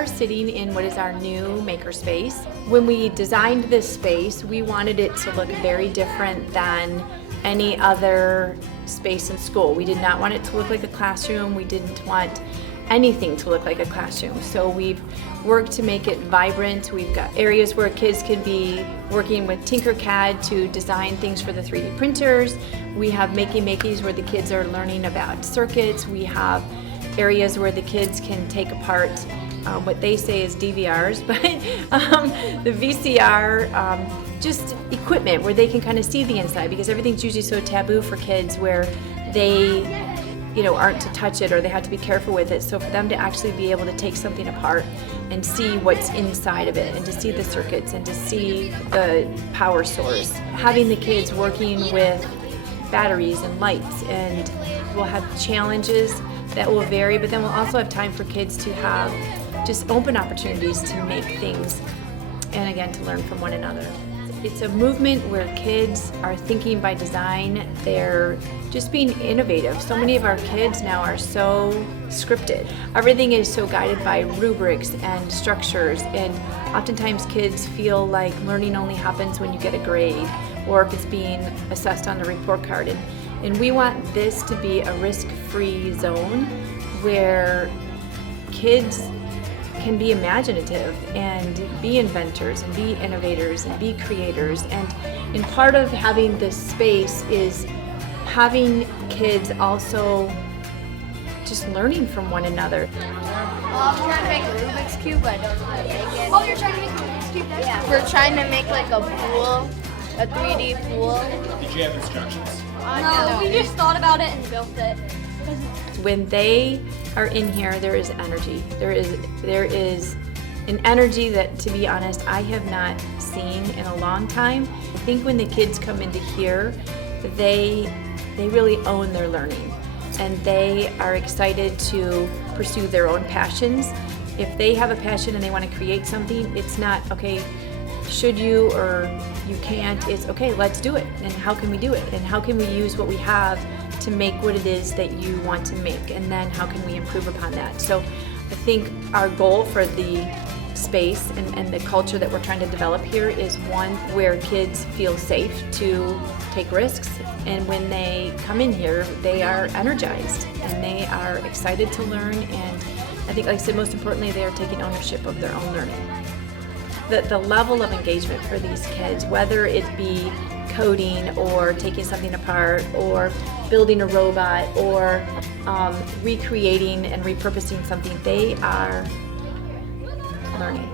are sitting in what is our new Makerspace. When we designed this space, we wanted it to look very different than any other space in school. We did not want it to look like a classroom. We didn't want anything to look like a classroom. So we've worked to make it vibrant. We've got areas where kids can be working with Tinkercad to design things for the 3D printers. We have Makey Makeys where the kids are learning about circuits. We have areas where the kids can take apart what they say is DVRs, but the VCR just equipment where they can kind of see the inside, because everything's usually so taboo for kids where they aren't to touch it or they have to be careful with it. So for them to actually be able to take something apart and see what's inside of it and to see the circuits and to see the power source. Having the kids working with batteries and lights, and we'll have challenges that will vary, but then we'll also have time for kids to have just open opportunities to make things and again to learn from one another. It's a movement where kids are thinking by design. They're just being innovative. So many of our kids now are so scripted. Everything is so guided by rubrics and structures, and oftentimes kids feel like learning only happens when you get a grade or if it's being assessed on the report card. And we want this to be a risk-free zone where kids can be imaginative and be inventors and be innovators and be creators. And part of having this space is having kids also just learning from one another. I'm trying to make a Rubik's Cube, but I don't know how to make it. Oh, you're trying to make a Rubik's Cube? Yeah. We're trying to make like a pool, a 3D pool. Did you have instructions? No, we just thought about it and built it. When they are in here, there is energy. There is an energy that, to be honest, I have not seen in a long time. I think when the kids come into here, they really own their learning, and they are excited to pursue their own passions. If they have a passion and they want to create something, it's not, okay, should you or you can't. It's, okay, let's do it. And how can we do it? And how can we use what we have to make what it is that you want to make? And then how can we improve upon that? So I think our goal for the space and the culture that we're trying to develop here is one where kids feel safe to take risks. And when they come in here, they are energized and they are excited to learn. And I think, like I said, most importantly, they are taking ownership of their own learning. The level of engagement for these kids, whether it be coding or taking something apart or building a robot or recreating and repurposing something, they are learning.